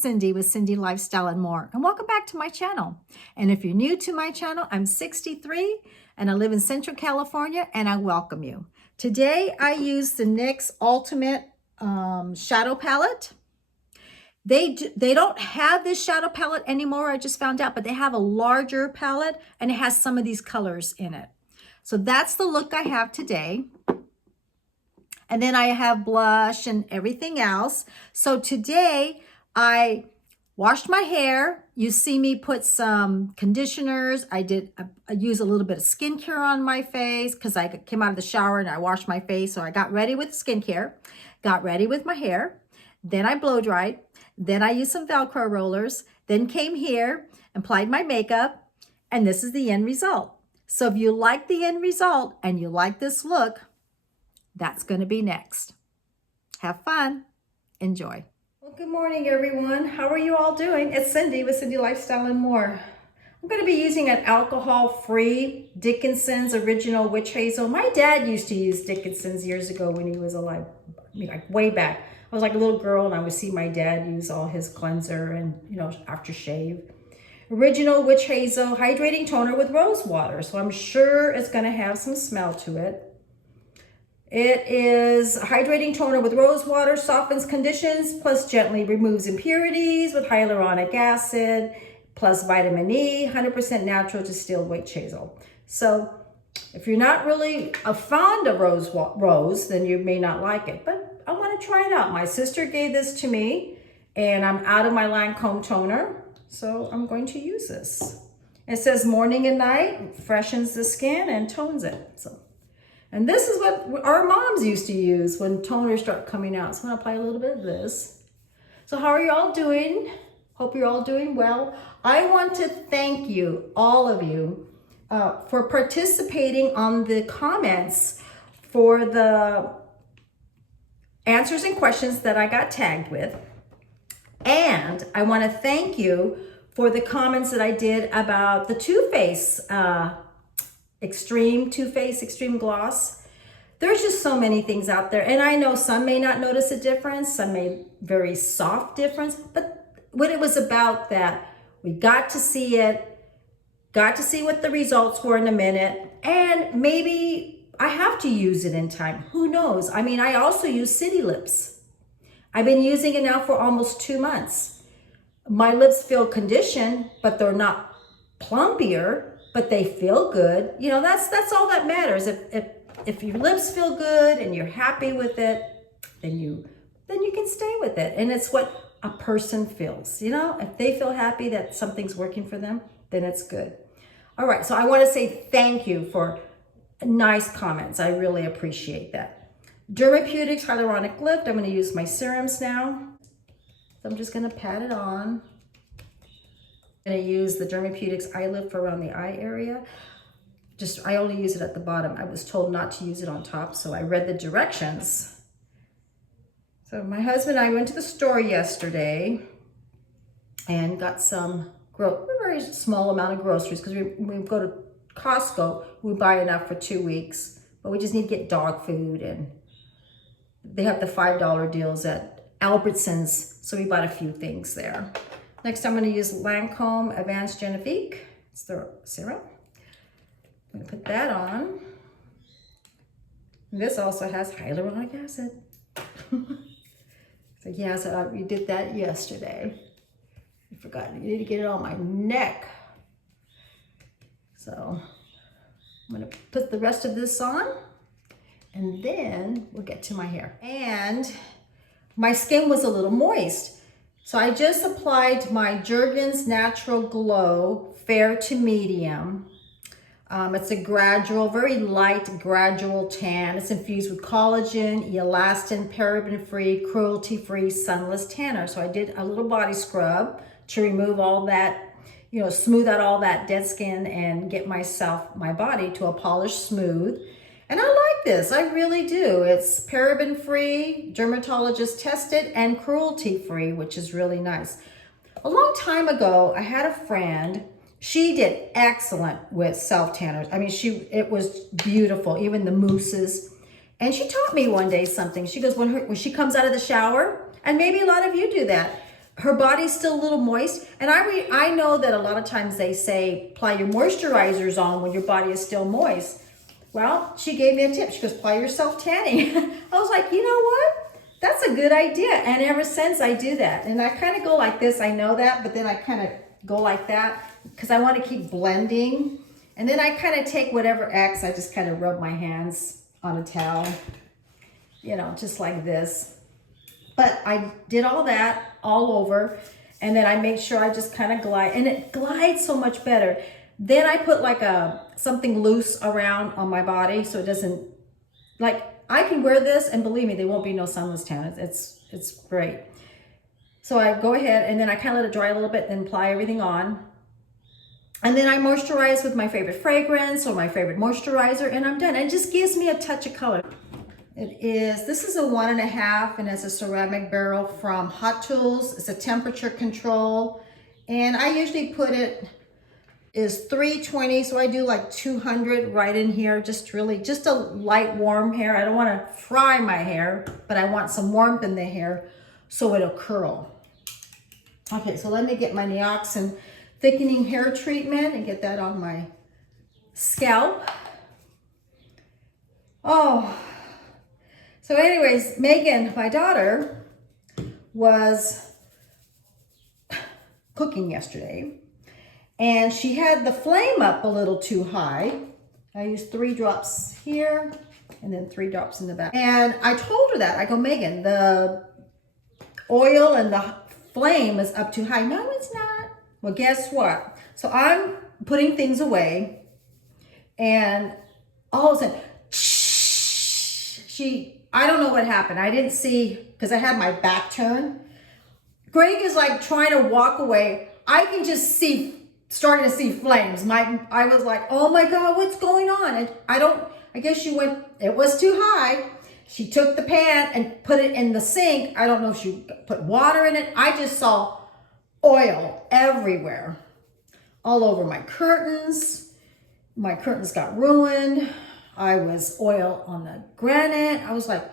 Cindy with Cindy Lifestyle and More, and welcome back to my channel. And if you're new to my channel, I'm 63 and I live in Central California, and I welcome you. Today I use the NYX Ultimate Shadow Palette. They don't have this shadow palette anymore, I just found out, but they have a larger palette and it has some of these colors in it. So that's the look I have today. And then I have blush and everything else. So today I washed my hair. You see me put some conditioners. I use a little bit of skincare on my face because I came out of the shower and I washed my face. So I got ready with skincare, got ready with my hair. Then I blow dried. Then I used some Velcro rollers. Then came here, applied my makeup, and this is the end result. So if you like the end result and you like this look, that's going to be next. Have fun. Enjoy. Well, good morning, everyone. How are you all doing? It's Cindy with Cindy Lifestyle and More. I'm going to be using an alcohol-free Dickinson's Original Witch Hazel. My dad used to use Dickinson's years ago when he was alive, like way back. I was like a little girl and I would see my dad use all his cleanser and, aftershave. Original Witch Hazel Hydrating Toner with Rose Water. So I'm sure it's going to have some smell to it. It is a hydrating toner with rose water, softens conditions, plus gently removes impurities with hyaluronic acid, plus vitamin E, 100% natural distilled witch hazel. So if you're not really fond of rose, then you may not like it, but I want to try it out. My sister gave this to me and I'm out of my Lancome toner, so I'm going to use this. It says morning and night, freshens the skin and tones it. And this is what our moms used to use when toners start coming out. So I'm gonna apply a little bit of this. So how are you all doing? Hope you're all doing well. I want to thank you, all of you, for participating on the comments for the answers and questions that I got tagged with. And I wanna thank you for the comments that I did about the Too Faced Extreme Gloss. There's just so many things out there, and I know some may not notice a difference, some may very soft difference, but what it was about that we got to see it, got to see what the results were in a minute, and maybe I have to use it in time. Who knows? I mean, I also use City Lips. I've been using it now for almost 2 months. My lips feel conditioned, but they're not plumpier, but they feel good. That's all that matters. If your lips feel good and you're happy with it, then you can stay with it. And it's what a person feels. If they feel happy that something's working for them, then it's good. All right, so I want to say thank you for nice comments. I really appreciate that. Dermpeutics Hyaluronic Lift. I'm going to use my serums now. So I'm just going to pat it on. I'm going to use the Dermpeutics Eye Lift for around the eye area. I only use it at the bottom. I was told not to use it on top, so I read the directions. So my husband and I went to the store yesterday and got some very small amount of groceries because we go to Costco, we buy enough for 2 weeks, but we just need to get dog food, and they have the $5 deals at Albertsons, so we bought a few things there. Next, I'm going to use Lancome Advanced Genifique. It's the serum. I'm going to put that on. And this also has hyaluronic acid. So we did that yesterday. I forgot. You need to get it on my neck. So I'm going to put the rest of this on, and then we'll get to my hair. And my skin was a little moist. So I just applied my Jergens Natural Glow Fair to Medium. It's a very light, gradual tan. It's infused with collagen, elastin, paraben-free, cruelty-free, sunless tanner. So I did a little body scrub to remove all that, smooth out all that dead skin and get my body to a polished smooth. And I like this, I really do. It's paraben-free, dermatologist tested, and cruelty-free, which is really nice. A long time ago, I had a friend, she did excellent with self-tanners. I mean, it was beautiful, even the mousses. And she taught me one day something. She goes, when she comes out of the shower, and maybe a lot of you do that, her body's still a little moist. And I know that a lot of times they say, apply your moisturizers on when your body is still moist. Well, she gave me a tip. She goes, apply your self-tanning. I was like, you know what? That's a good idea. And ever since I do that. And I kind of go like this, I know that, but then I kind of go like that because I want to keep blending. And then I kind of take whatever X, I just kind of rub my hands on a towel, you know, just like this. But I did all that all over, and then I make sure I just kind of glide, and it glides so much better. Then I put like something loose around on my body so it doesn't, like, I can wear this and believe me, there won't be no sunless tan. It's great. So I go ahead and then I kind of let it dry a little bit, then apply everything on. And then I moisturize with my favorite fragrance or my favorite moisturizer, and I'm done. It just gives me a touch of color. This is a 1.5, and it's a ceramic barrel from Hot Tools. It's a temperature control. And I usually put it is 320, so I do like 200 right in here, just a light warm hair. I don't want to fry my hair, but I want some warmth in the hair so it'll curl. Okay, so let me get my Nioxin thickening hair treatment and get that on my scalp. Oh, so anyways, Megan, my daughter, was cooking yesterday, and she had the flame up a little too high. I used 3 drops here and then 3 drops in the back. And I told her that. I go, Megan, the oil and the flame is up too high. No, it's not. Well, guess what? So I'm putting things away, and all of a sudden, I don't know what happened. I didn't see, because I had my back turned. Gregg is like trying to walk away. I can just starting to see flames. I was like, oh my God, what's going on? And I guess it was too high. She took the pan and put it in the sink. I don't know if she put water in it. I just saw oil everywhere, all over my curtains. My curtains got ruined. I was oil on the granite. I was like,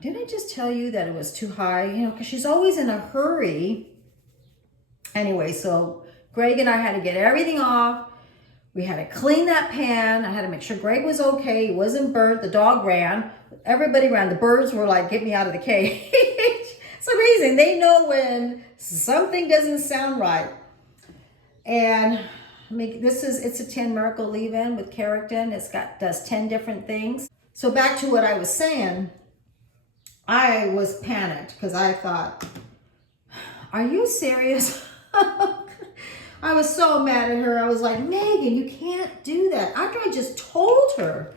didn't I just tell you that it was too high? You know, because she's always in a hurry. Anyway, so Gregg and I had to get everything off. We had to clean that pan. I had to make sure Gregg was okay. He wasn't burnt. The dog ran. Everybody ran. The birds were like, get me out of the cage. It's amazing. They know when something doesn't sound right. And it's a 10 miracle leave-in with keratin. Does 10 different things. So back to what I was saying, I was panicked because I thought, are you serious? I was so mad at her. I was like, Megan, you can't do that. After I just told her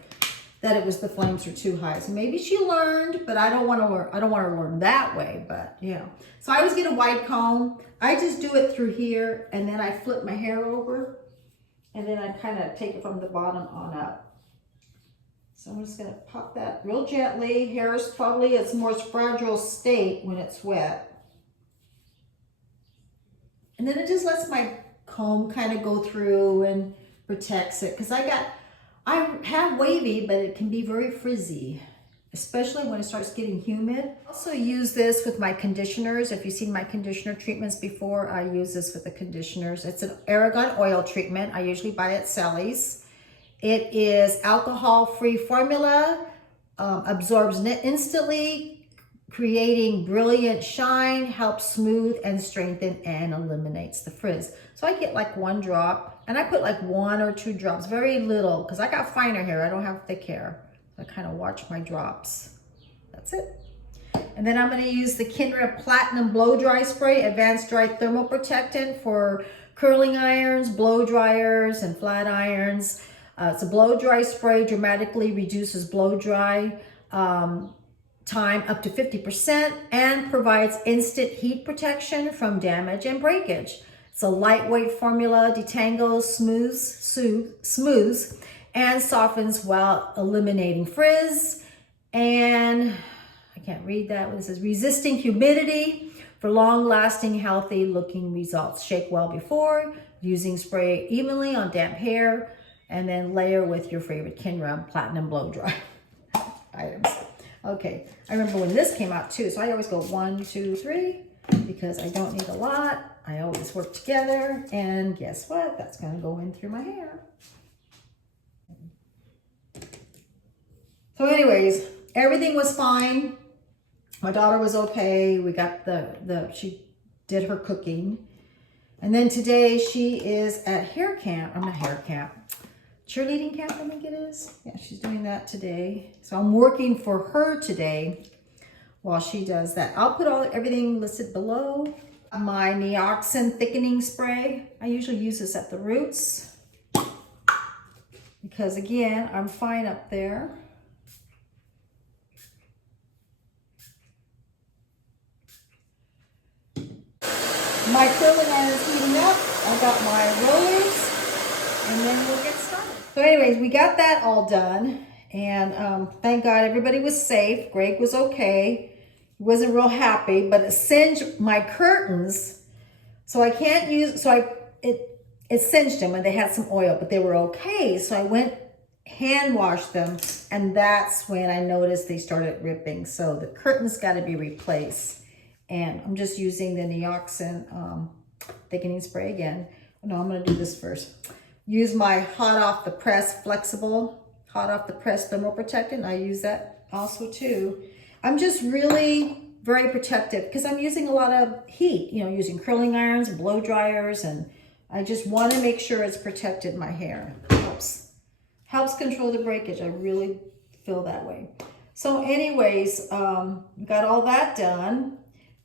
that it was the flames were too high. So maybe she learned, but I don't want to learn that way, but yeah. So I always get a white comb. I just do it through here, and then I flip my hair over, and then I kind of take it from the bottom on up. So I'm just going to pop that real gently. Hair is probably its most fragile state when it's wet. And then it just lets my comb kind of go through and protects it. Because I have wavy, but it can be very frizzy, especially when it starts getting humid. I also use this with my conditioners. If you've seen my conditioner treatments before, I use this with the conditioners. It's an Aragan oil treatment. I usually buy it at Sally's. It is alcohol-free formula, absorbs instantly, creating brilliant shine, helps smooth and strengthen, and eliminates the frizz. So I get like 1 drop, and I put like 1 or 2 drops, very little, because I got finer hair. I don't have thick hair. So I kind of watch my drops. That's it. And then I'm going to use the Kenra Platinum Blow Dry Spray, Advanced Dry Thermal Protectant for curling irons, blow dryers, and flat irons. It's a blow dry spray, dramatically reduces blow dry time up to 50% and provides instant heat protection from damage and breakage. It's a lightweight formula, detangles, smooths, and softens while eliminating frizz. And I can't read that. This is resisting humidity for long-lasting, healthy-looking results. Shake well before using spray evenly on damp hair, and then layer with your favorite Kenra Platinum Blow Dry items. Okay, I remember when this came out too, so I always go 1, 2, 3, because I don't need a lot. I always work together, and guess what? That's going to go in through my hair. So anyways, everything was fine. My daughter was okay. We got she did her cooking. And then today she is at hair camp. I'm not hair camp. Cheerleading camp, I think it is. Yeah, she's doing that today. So I'm working for her today while she does that. I'll put everything listed below. My Nioxin thickening spray. I usually use this at the roots because again, I'm fine up there. My curling iron is heating up. I got my rollers, and then we'll get started. So anyways, we got that all done, and thank God everybody was safe. Gregg was okay. He wasn't real happy, but it singed my curtains, so I can't use. So it singed them, and they had some oil, but they were okay. So I went hand washed them, and that's when I noticed they started ripping. So the curtains got to be replaced. And I'm just using the Nioxin thickening spray again. No, I'm going to do this first. Use my hot off the press flexible, hot off the press thermal protectant. I use that also too. I'm just really very protective because I'm using a lot of heat, you know, using curling irons, blow dryers, and I just want to make sure it's protected my hair. Helps control the breakage. I really feel that way. So anyways, got all that done.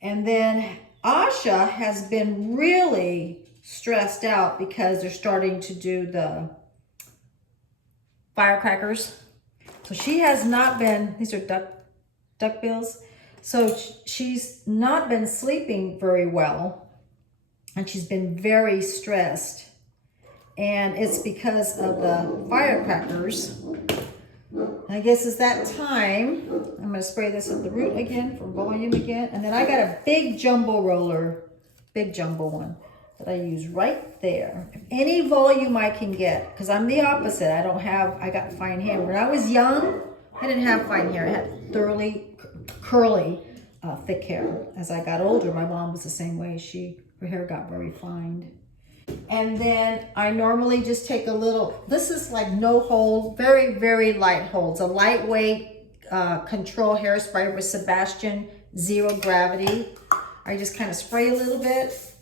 And then Asha has been really stressed out because they're starting to do the firecrackers. So she has not been, these are duck bills. So she's not been sleeping very well, and she's been very stressed. And it's because of the firecrackers. I guess it's that time. I'm going to spray this at the root again for volume again. And then I got a big jumbo roller, big jumbo one that I use right there. Any volume I can get, because I'm the opposite. I got fine hair. When I was young, I didn't have fine hair. I had thoroughly curly, thick hair. As I got older, my mom was the same way. Her hair got very fine. And then I normally just take a little, this is like no hold, very, very light holds. A lightweight control hairspray with Sebastian, zero gravity. I just kind of spray a little bit.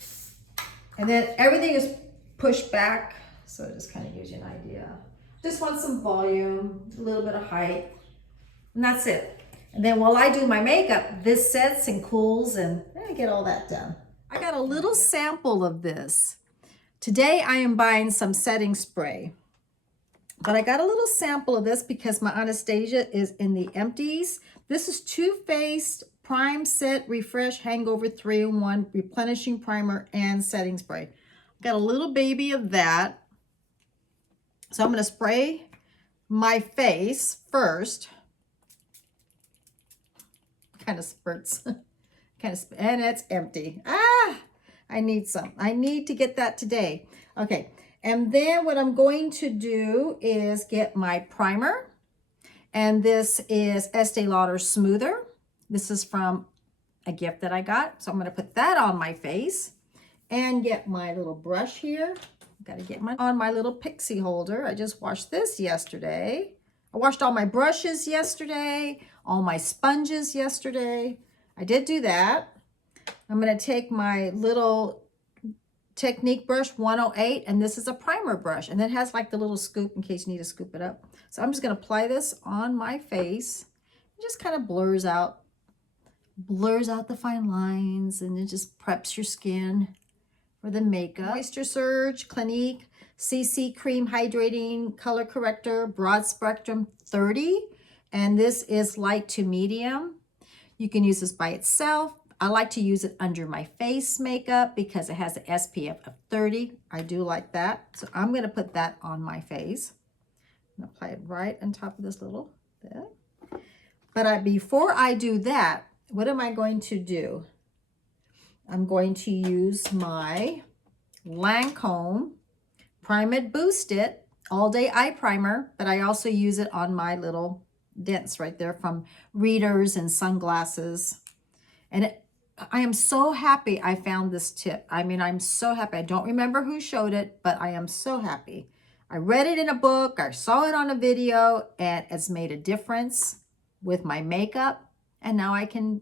And then everything is pushed back. So it just kind of gives you an idea. Just want some volume, a little bit of height. And that's it. And then while I do my makeup, this sets and cools, and I get all that done. I got a little sample of this. Today I am buying some setting spray, but I got a little sample of this because my Anastasia is in the empties. This is Too Faced Prime Set Refresh Hangover 3-in-1 Replenishing Primer and Setting Spray. Got a little baby of that. So I'm going to spray my face first. Kind of spurts. And it's empty. I need some. I need to get that today. Okay. And then what I'm going to do is get my primer. And this is Estee Lauder Smoother. This is from a gift that I got. So I'm going to put that on my face and get my little brush here. Got to get on my little pixie holder. I just washed this yesterday. I washed all my brushes yesterday, all my sponges yesterday. I did do that. I'm going to take my little Technique brush 108, and this is a primer brush, and it has like the little scoop in case you need to scoop it up. So I'm just going to apply this on my face. It just kind of blurs out the fine lines, and it just preps your skin for the makeup. Moisture Surge, Clinique, CC Cream Hydrating Color Corrector, Broad Spectrum 30, and this is light to medium. You can use this by itself. I like to use it under my face makeup because it has an SPF of 30. I do like that. So I'm going to put that on my face and apply it right on top of this little bit. But before I do that, what am I going to do? I'm going to use my Lancome Prime It Boost It All Day Eye Primer, but I also use it on my little dents right there from readers and sunglasses. And I am so happy I found this tip. I mean, I'm so happy. I don't remember who showed it, but I am so happy. I read it in a book, I saw it on a video, and it's made a difference with my makeup. And now I can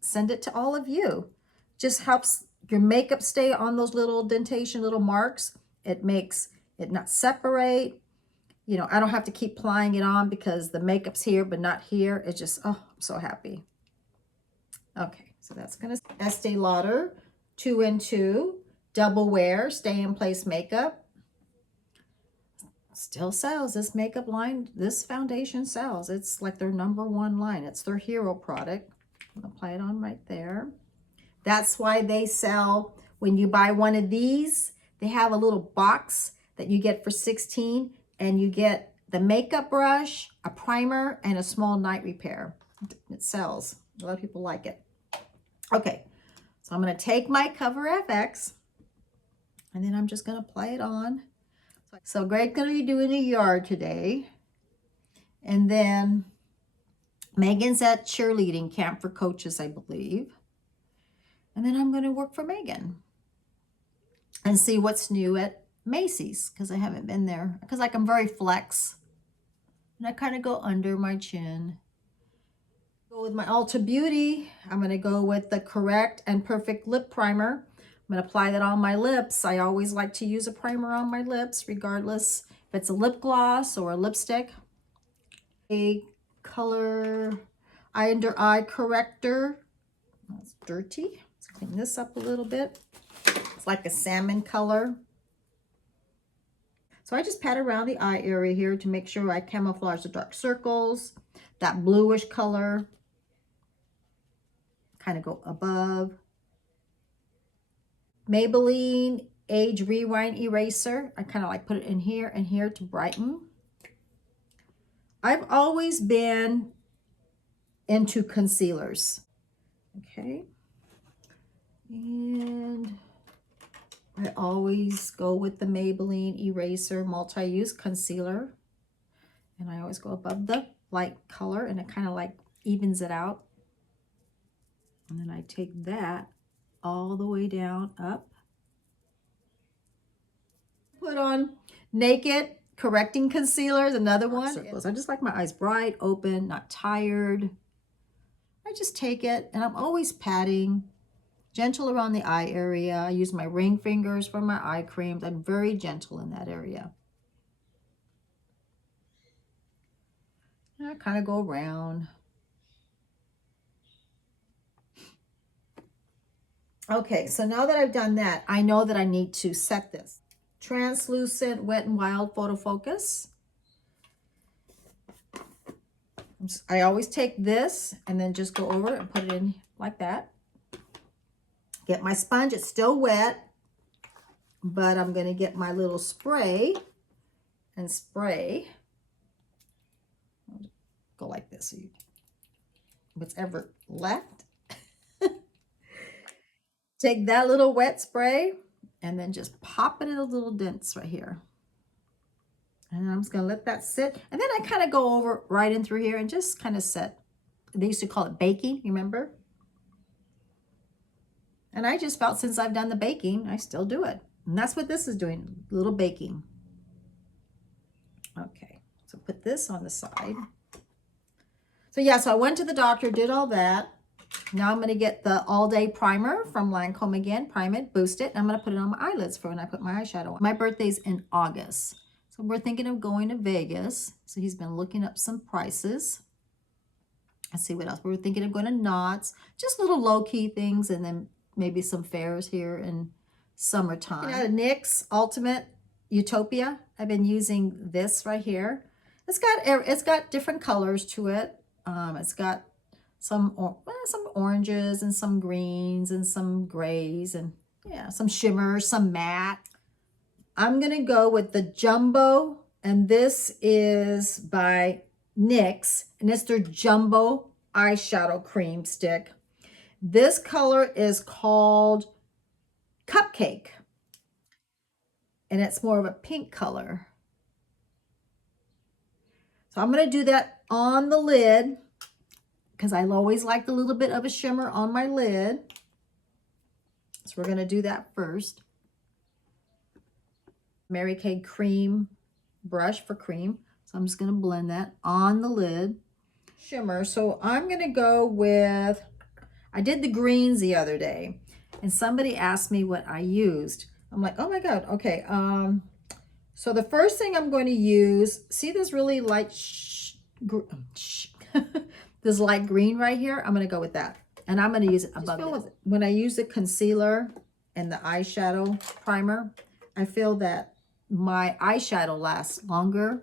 send it to all of you. Just helps your makeup stay on those little dentation, little marks. It makes it not separate. You know, I don't have to keep applying it on because the makeup's here, but not here. It's just, oh, I'm so happy. Okay, so that's gonna Estee Lauder 2 in 2 double wear stay in place makeup. Still sells. This makeup line, this foundation sells. It's like their #1 line. It's their hero product. I'll apply it on right there. That's why they sell, when you buy one of these, they have a little box that you get for $16, and you get the makeup brush, a primer, and a small night repair. It sells. A lot of people like it. Okay, so I'm going to take my Cover FX, and then I'm just going to apply it on. So Gregg's going to be doing a yard today. And then Megan's at cheerleading camp for coaches, I believe. And then I'm going to work for Megan and see what's new at Macy's, because I haven't been there. Because like I'm very flex. And I kind of go under my chin. Go with my Ulta Beauty. I'm going to go with the Correct and Perfect Lip Primer. I'm going to apply that on my lips. I always like to use a primer on my lips, regardless if it's a lip gloss or a lipstick. A color under eye corrector. That's dirty. Let's clean this up a little bit. It's like a salmon color. So I just pat around the eye area here to make sure I camouflage the dark circles. That bluish color. Kind of go above. Maybelline Age Rewind Eraser. I kind of like put it in here and here to brighten. I've always been into concealers. Okay. And I always go with the Maybelline Eraser Multi-Use Concealer. And I always go above the light color, and it kind of like evens it out. And then I take that all the way down, up. Put on Naked Correcting Concealers, another one. Circles. I just like my eyes bright, open, not tired. I just take it, and I'm always patting, gentle around the eye area. I use my ring fingers for my eye creams. I'm very gentle in that area. And I kind of go around. Okay, so now that I've done that, I know that I need to set this. Translucent Wet n Wild Photo Focus. I always take this and then just go over it and put it in like that. Get my sponge. It's still wet, but I'm going to get my little spray and spray. Go like this. So what's ever left. Take that little wet spray and then just pop it in those little dents right here. And I'm just going to let that sit. And then I kind of go over right in through here and just kind of set. They used to call it baking, remember? And I just felt since I've done the baking, I still do it. And that's what this is doing, a little baking. Okay, so put this on the side. So yeah, so I went to the doctor, did all that. Now I'm going to get the All Day Primer from Lancome again. Prime it, boost it. And I'm going to put it on my eyelids for when I put my eyeshadow on. My birthday's in August. So we're thinking of going to Vegas. So he's been looking up some prices. Let's see what else. We were thinking of going to Knott's. Just little low-key things, and then maybe some fairs here in summertime. You know, NYX Ultimate Utopia. I've been using this right here. It's got different colors to it. It's got some oranges and some greens and some grays and yeah, some shimmers, some matte. I'm gonna go with the Jumbo, and this is by NYX, and it's their Jumbo eyeshadow cream stick. This color is called Cupcake, and it's more of a pink color. So I'm gonna do that on the lid, because I always like a little bit of a shimmer on my lid. So we're going to do that first. Mary Kay cream brush for cream. So I'm just going to blend that on the lid. Shimmer. So I'm going to go with, I did the greens the other day and somebody asked me what I used. I'm like, oh my God. Okay. So the first thing I'm going to use, see this really light, this light green right here? I'm going to go with that. And I'm going to use it above it. When I use the concealer and the eyeshadow primer, I feel that my eyeshadow lasts longer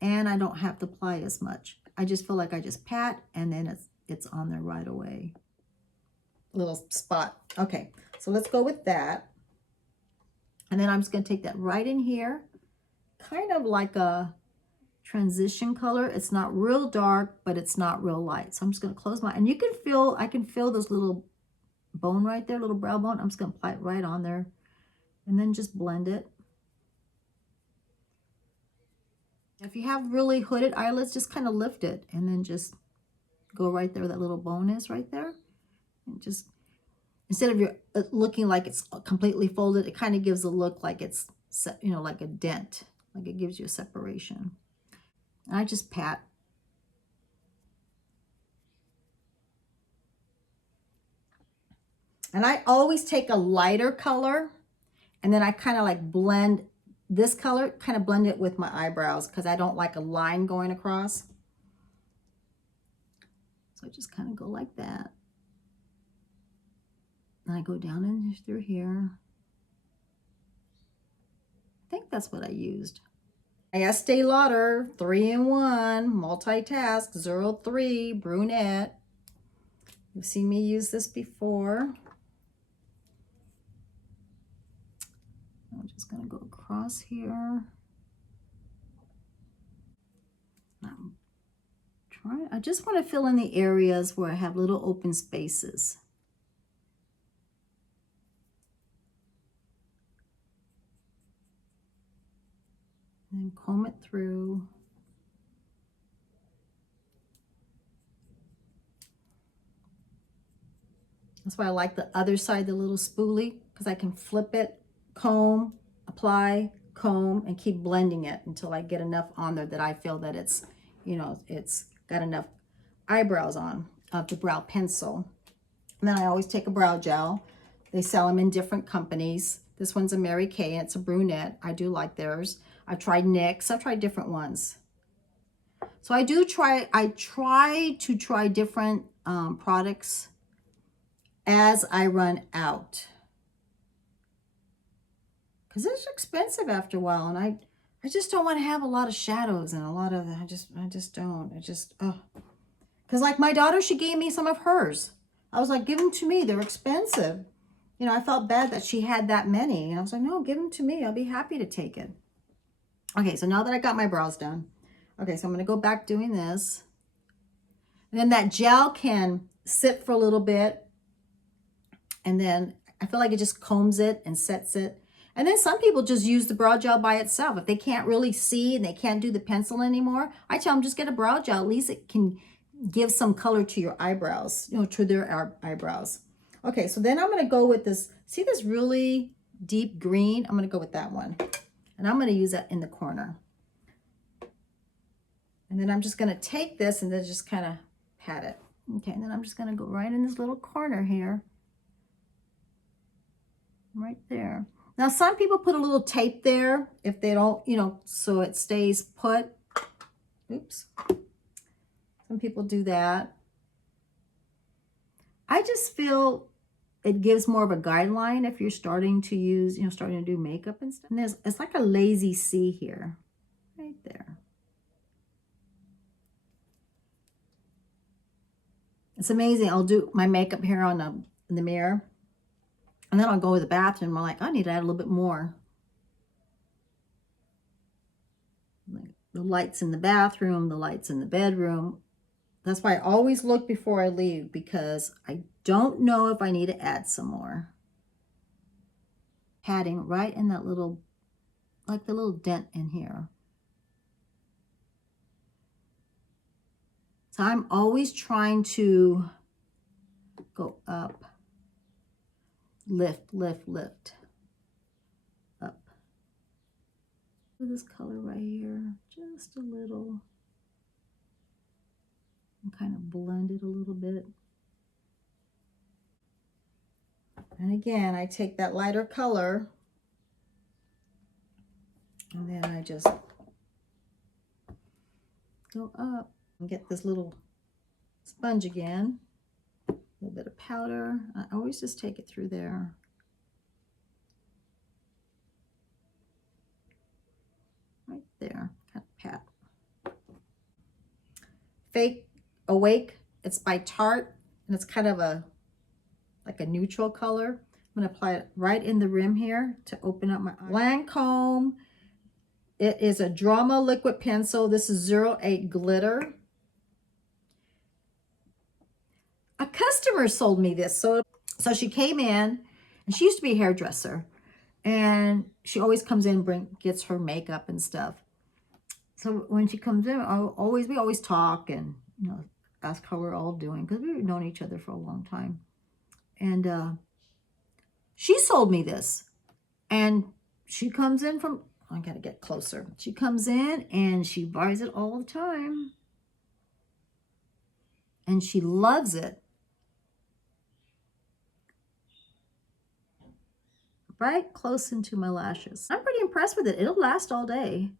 and I don't have to apply as much. I just feel like I just pat and then it's on there right away. Little spot. Okay, so let's go with that. And then I'm just going to take that right in here. Kind of like a transition color. It's not real dark, but it's not real light. So I'm just going to close my, and you can feel, I can feel this little bone right there, little brow bone. I'm just going to apply it right on there and then just blend it. If you have really hooded eyelids, just kind of lift it and then just go right there where that little bone is right there. And just, instead of your looking like it's completely folded, it kind of gives a look like it's, you know, like a dent, like it gives you a separation. And I just pat. And I always take a lighter color and then I kind of like blend this color, kind of blend it with my eyebrows because I don't like a line going across. So I just kind of go like that. And I go down in through here. I think that's what I used. Estee Lauder 3-in-1 multitask 03 brunette. You've seen me use this before. I'm just going to go across here. I just want to fill in the areas where I have little open spaces. And then comb it through. That's why I like the other side, the little spoolie, because I can flip it, comb, apply, comb, and keep blending it until I get enough on there that I feel that it's, you know, it's got enough eyebrows on of the brow pencil. And then I always take a brow gel. They sell them in different companies. This one's a Mary Kay and it's a brunette. I do like theirs. I've tried NYX. I've tried different ones. So I try to try different products as I run out. Because it's expensive after a while. And I just don't want to have a lot of shadows and a lot of, I just don't. Because like my daughter, she gave me some of hers. I was like, give them to me. They're expensive. You know, I felt bad that she had that many. And I was like, no, give them to me. I'll be happy to take it. Okay, so now that I got my brows done. Okay, so I'm going to go back doing this. And then that gel can sit for a little bit. And then I feel like it just combs it and sets it. And then some people just use the brow gel by itself. If they can't really see and they can't do the pencil anymore, I tell them just get a brow gel. At least it can give some color to your eyebrows, you know, to their eyebrows. Okay, so then I'm going to go with this. See this really deep green? I'm going to go with that one. And I'm going to use that in the corner. And then I'm just going to take this and then just kind of pat it. Okay, and then I'm just going to go right in this little corner here. Right there. Now, some people put a little tape there if they don't, you know, so it stays put. Oops. Some people do that. I just feel it gives more of a guideline if you're starting to use, you know, starting to do makeup and stuff. And it's like a lazy C here, right there. It's amazing. I'll do my makeup here in the mirror. And then I'll go to the bathroom. I'm like, I need to add a little bit more. Like the lights in the bathroom, the lights in the bedroom. That's why I always look before I leave because I don't know if I need to add some more. Padding right in that little, like the little dent in here. So I'm always trying to go up. lift, lift, lift up. This color right here, just a little, and kind of blend it a little bit. And again, I take that lighter color and then I just go up and get this little sponge again. A little bit of powder. I always just take it through there. Right there, kind of pat. Fake Awake, it's by Tarte, and it's kind of like a neutral color. I'm gonna apply it right in the rim here to open up my eye. Lancome, it is a Drama liquid pencil. This is 08 glitter. A customer sold me this. So she came in, and she used to be a hairdresser, and she always comes in, gets her makeup and stuff. So when she comes in, we always talk and, you know, ask how we're all doing, because we've known each other for a long time. And she sold me this, and she comes in from, I gotta get closer. She comes in and she buys it all the time, and she loves it. Right close into my lashes. I'm pretty impressed with it. It'll last all day.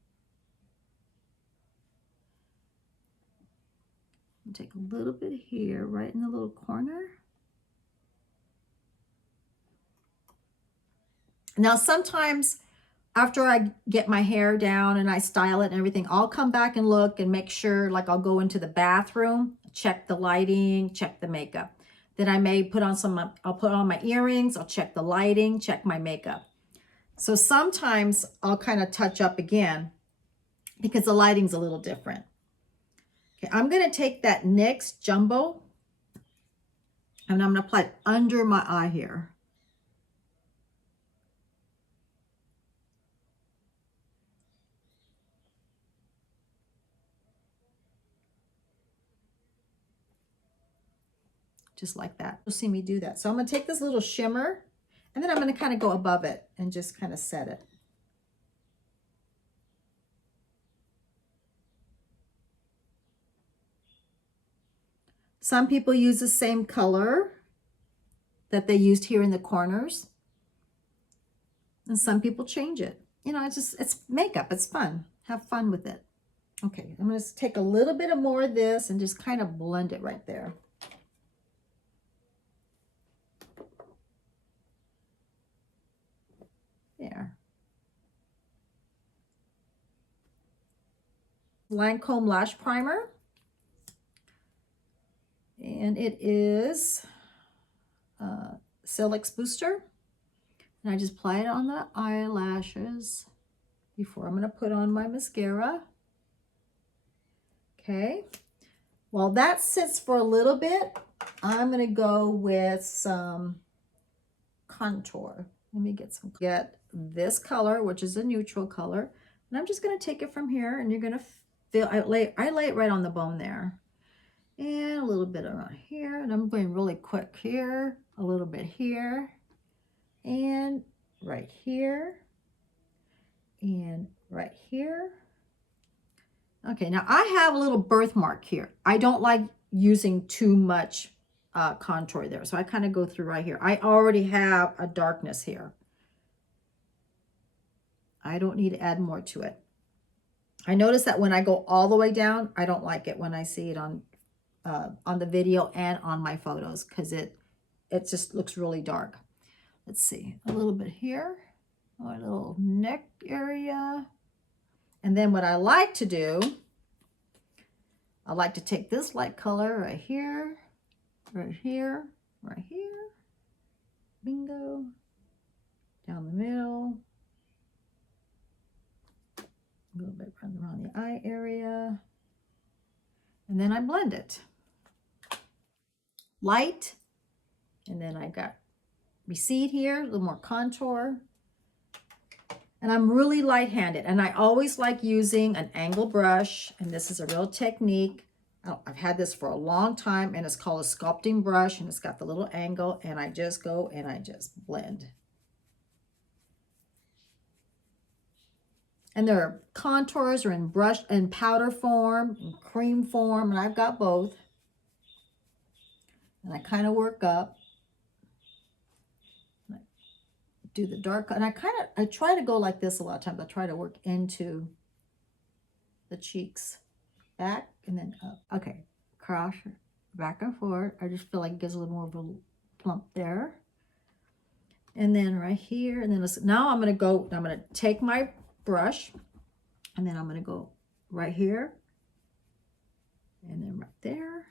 Take a little bit here, right in the little corner. Now, sometimes after I get my hair down and I style it and everything, I'll come back and look and make sure, like I'll go into the bathroom, check the lighting, check the makeup. Then I may put on I'll put on my earrings, I'll check the lighting, check my makeup. So sometimes I'll kind of touch up again because the lighting's a little different. Okay, I'm gonna take that NYX Jumbo and I'm gonna apply it under my eye here. Just like that. You'll see me do that. So I'm gonna take this little shimmer and then I'm gonna kind of go above it and just kind of set it. Some people use the same color that they used here in the corners. And some people change it. You know, it's makeup, it's fun. Have fun with it. Okay, I'm gonna take a little bit more of this and just kind of blend it right there. There. Lancome Lash Primer. And it is Silk Booster. And I just apply it on the eyelashes before I'm going to put on my mascara. Okay. While that sits for a little bit, I'm going to go with some contour. Let me get this color, which is a neutral color. And I'm just going to take it from here, and you're going to feel, I lay it right on the bone there. And a little bit around here. And I'm going really quick here, a little bit here, and right here, and right here. Okay, now I have a little birthmark here. I don't like using too much contour there. So I kind of go through right here. I already have a darkness here. I don't need to add more to it. I notice that when I go all the way down, I don't like it when I see it on the video and on my photos, because it just looks really dark. Let's see, a little bit here, a little neck area. And then what I like to do, I like to take this light color right here, right here, right here, bingo, down the middle, a little bit around the eye area, and then I blend it. Light, and then I got recede here, a little more contour. And I'm really light-handed, and I always like using an angle brush, and this is a real technique. I've had this for a long time, and it's called a sculpting brush, and it's got the little angle, and I just go and I just blend. And there are contours are in brush and powder form and cream form, and I've got both. And I kind of work up. I do the dark, and I try to go like this a lot of times. I try to work into the cheeks, back and then up. Okay, cross, back and forth. I just feel like it gives a little more of a plump there. And then right here, and then now I'm gonna take my brush, and then I'm gonna go right here, and then right there.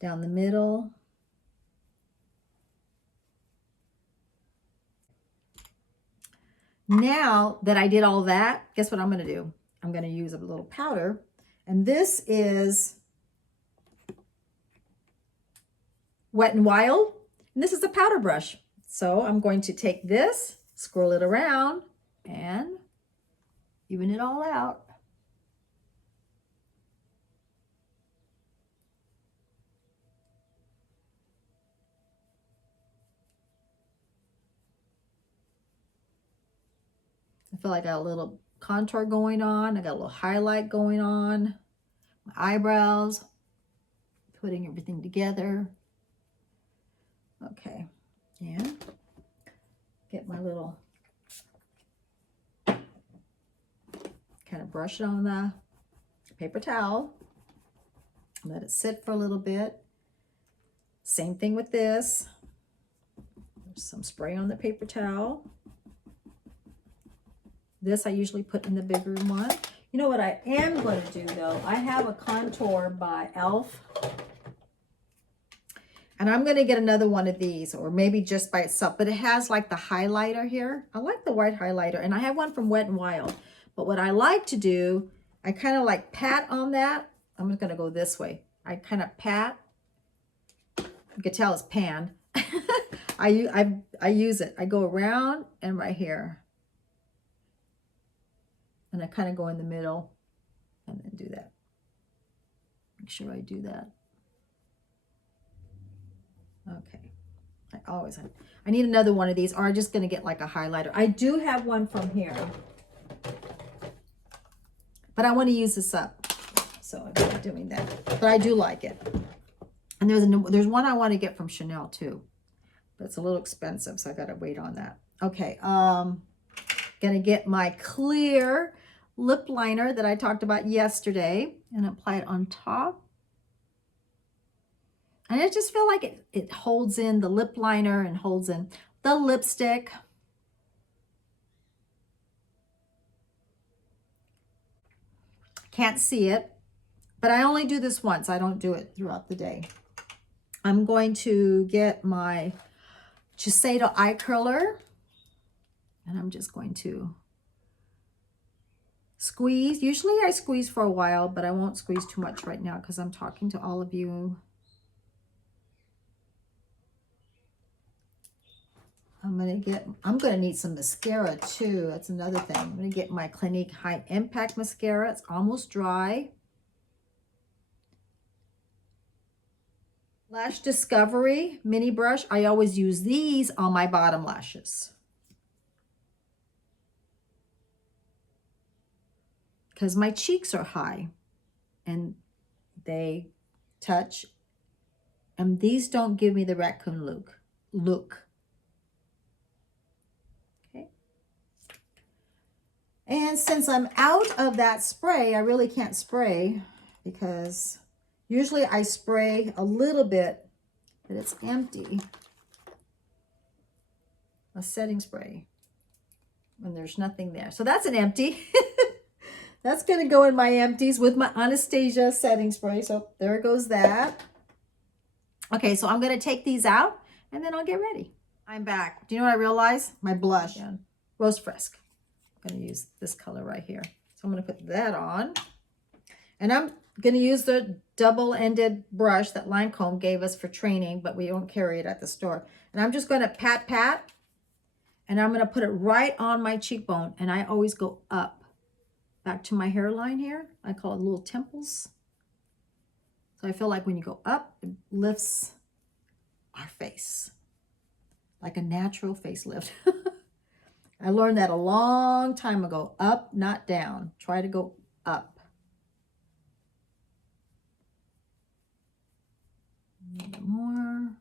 Down the middle. Now that I did all that, guess what I'm gonna do? I'm gonna use a little powder, and this is Wet n Wild, and this is a powder brush. So I'm going to take this, swirl it around, and even it all out. I feel like I got a little contour going on. I got a little highlight going on. My eyebrows, putting everything together. Okay, and get my little, kind of brush it on the paper towel. Let it sit for a little bit. Same thing with this. There's some spray on the paper towel. This I usually put in the bigger one. You know what I am going to do though? I have a contour by e.l.f. And I'm going to get another one of these, or maybe just by itself. But it has like the highlighter here. I like the white highlighter. And I have one from Wet n Wild. But what I like to do, I kind of like pat on that. I'm just going to go this way. I kind of pat. You can tell it's pan. I use it. I go around and right here. And I kind of go in the middle and then do that. Make sure I do that. Okay. I need another one of these, or I'm just going to get like a highlighter. I do have one from here, but I want to use this up. So I'm not doing that, but I do like it. And there's one I want to get from Chanel too, but it's a little expensive, so I got to wait on that. Okay. Gonna get my clear lip liner that I talked about yesterday and apply it on top. And I just feel like it holds in the lip liner and holds in the lipstick. Can't see it, but I only do this once. I don't do it throughout the day. I'm going to get my Shiseido eye curler, and I'm just going to squeeze. Usually I squeeze for a while, but I won't squeeze too much right now because I'm talking to all of you. I'm gonna need some mascara too. That's another thing. I'm gonna get my Clinique High Impact Mascara. It's almost dry. Lash Discovery mini brush. I always use these on my bottom lashes because my cheeks are high and they touch, and these don't give me the raccoon look. And since I'm out of that spray, I really can't spray because usually I spray a little bit, but it's empty. A setting spray when there's nothing there. So that's an empty. That's going to go in my empties with my Anastasia setting spray. So there goes that. Okay, so I'm going to take these out and then I'll get ready. I'm back. Do you know what I realized? My blush. Rose Fresque. I'm going to use this color right here. So I'm going to put that on. And I'm going to use the double-ended brush that Lancome gave us for training, but we don't carry it at the store. And I'm just going to pat, And I'm going to put it right on my cheekbone. And I always go up back to my hairline here. I call it little temples. So I feel like when you go up, it lifts our face like a natural facelift. I learned that a long time ago. Up, not down. Try to go up. A little bit more.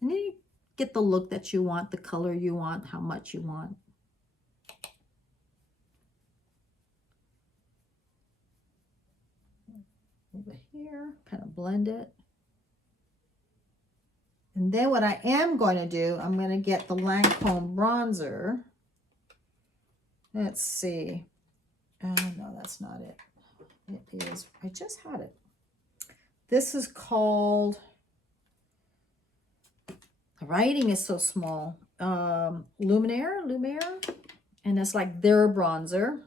And then you get the look that you want, the color you want, how much you want. Over here, kind of blend it. And then what I am going to do, I'm going to get the Lancome bronzer. Let's see. No, that's not it. It is, I just had it. This is called, the writing is so small. Lumiere. And it's like their bronzer.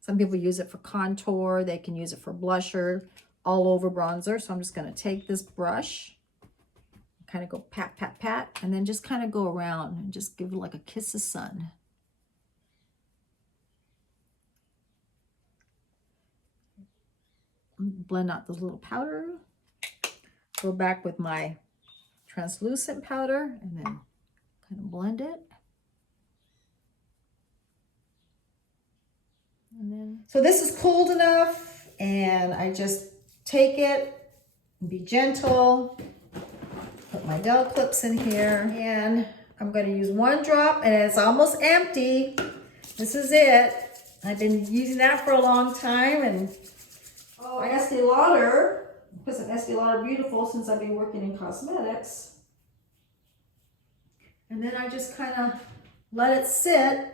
Some people use it for contour. They can use it for blusher, all over bronzer. So I'm just going to take this brush, kind of go pat, pat, pat, and then just kind of go around and just give it like a kiss of sun. Blend out this little powder. Go back with my translucent powder and then kind of blend it. And then, so this is cooled enough, and I just take it and be gentle. Put my gel clips in here, and I'm going to use one drop, and it's almost empty. This is it. I've been using that for a long time, and oh, Estee Lauder, because of Estee Lauder Beautiful, since I've been working in cosmetics. And then I just kind of let it sit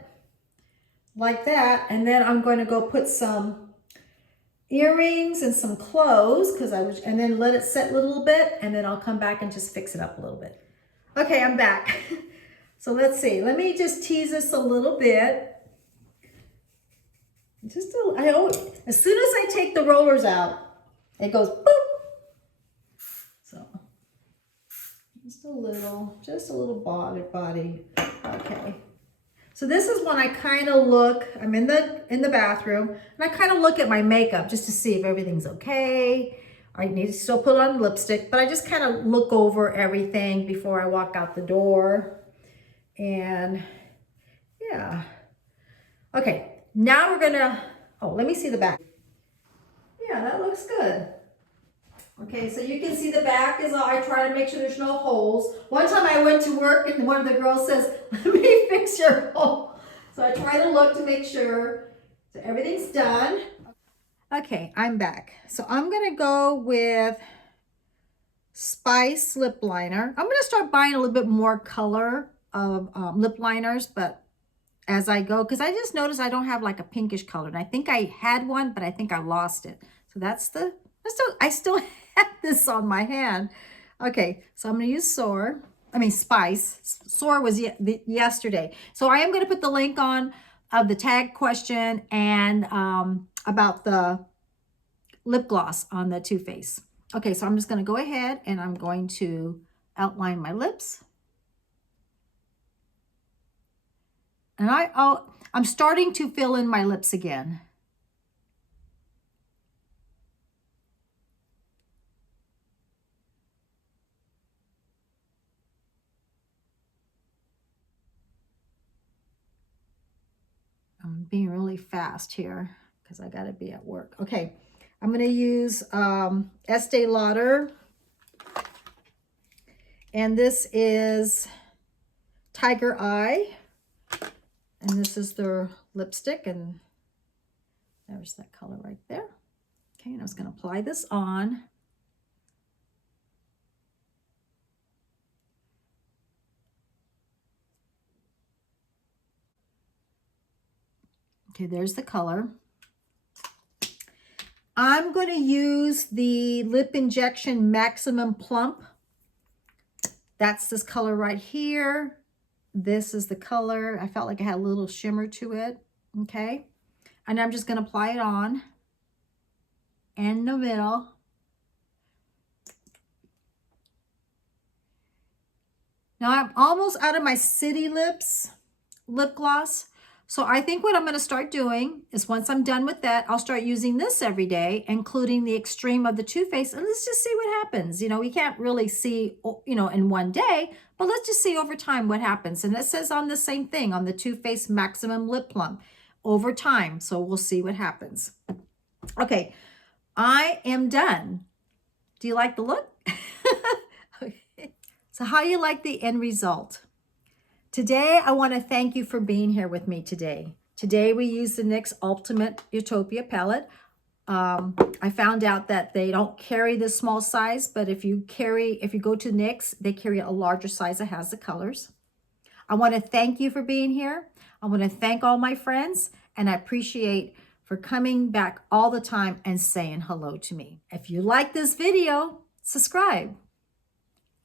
like that, and then I'm going to go put some earrings and some clothes, and then let it sit a little bit, and then I'll come back and just fix it up a little bit. Okay, I'm back. So let's see. Let me just tease this a little bit. As soon as I take the rollers out, it goes boop. So just a little body. Okay. So this is when I kind of look, I'm in the bathroom, and I kind of look at my makeup just to see if everything's okay. I need to still put on lipstick, but I just kind of look over everything before I walk out the door. And yeah. Okay, now we're gonna, let me see the back. Yeah, that looks good. Okay, so you can see the back is all, I try to make sure there's no holes. One time I went to work and one of the girls says, let me fix your hole. So I try to look to make sure that everything's done. Okay, I'm back. So I'm gonna go with Spice lip liner. I'm gonna start buying a little bit more color of lip liners, but as I go, because I just noticed I don't have like a pinkish color, and I think I had one, but I think I lost it. So I still have this on my hand. Okay, so I'm gonna use Spice. Soar was yesterday. So I am gonna put the link on of the tag question and about the lip gloss on the Too Faced. Okay, so I'm just gonna go ahead and I'm going to outline my lips. And I'm starting to fill in my lips again. I'm being really fast here because I got to be at work. Okay, I'm going to use Estee Lauder. And this is Tiger Eye. And this is their lipstick. And there's that color right there. Okay, and I was going to apply this on. Okay, there's the color. I'm going to use the Lip Injection Maximum Plump. That's this color right here. This is the color. I felt like it had a little shimmer to it. Okay. And I'm just going to apply it on in the middle. Now I'm almost out of my city lips lip gloss. So I think what I'm going to start doing is once I'm done with that, I'll start using this every day, including the extreme of the Too Faced. And let's just see what happens. You know, we can't really see, you know, in one day, but let's just see over time what happens. And it says on the same thing, on the Too Faced Maximum Lip Plump, over time. So we'll see what happens. Okay, I am done. Do you like the look? Okay. So how you like the end result? Today, I want to thank you for being here with me today. Today, we use the NYX Ultimate Utopia palette. I found out that they don't carry this small size, but if you go to NYX, they carry a larger size that has the colors. I want to thank you for being here. I want to thank all my friends, and I appreciate for coming back all the time and saying hello to me. If you like this video, subscribe.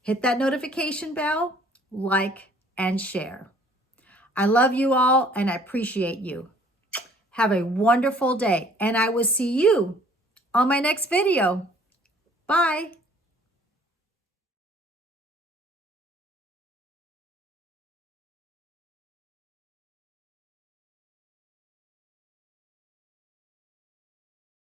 Hit that notification bell, like, and share. I love you all and I appreciate you. Have a wonderful day and I will see you on my next video. Bye.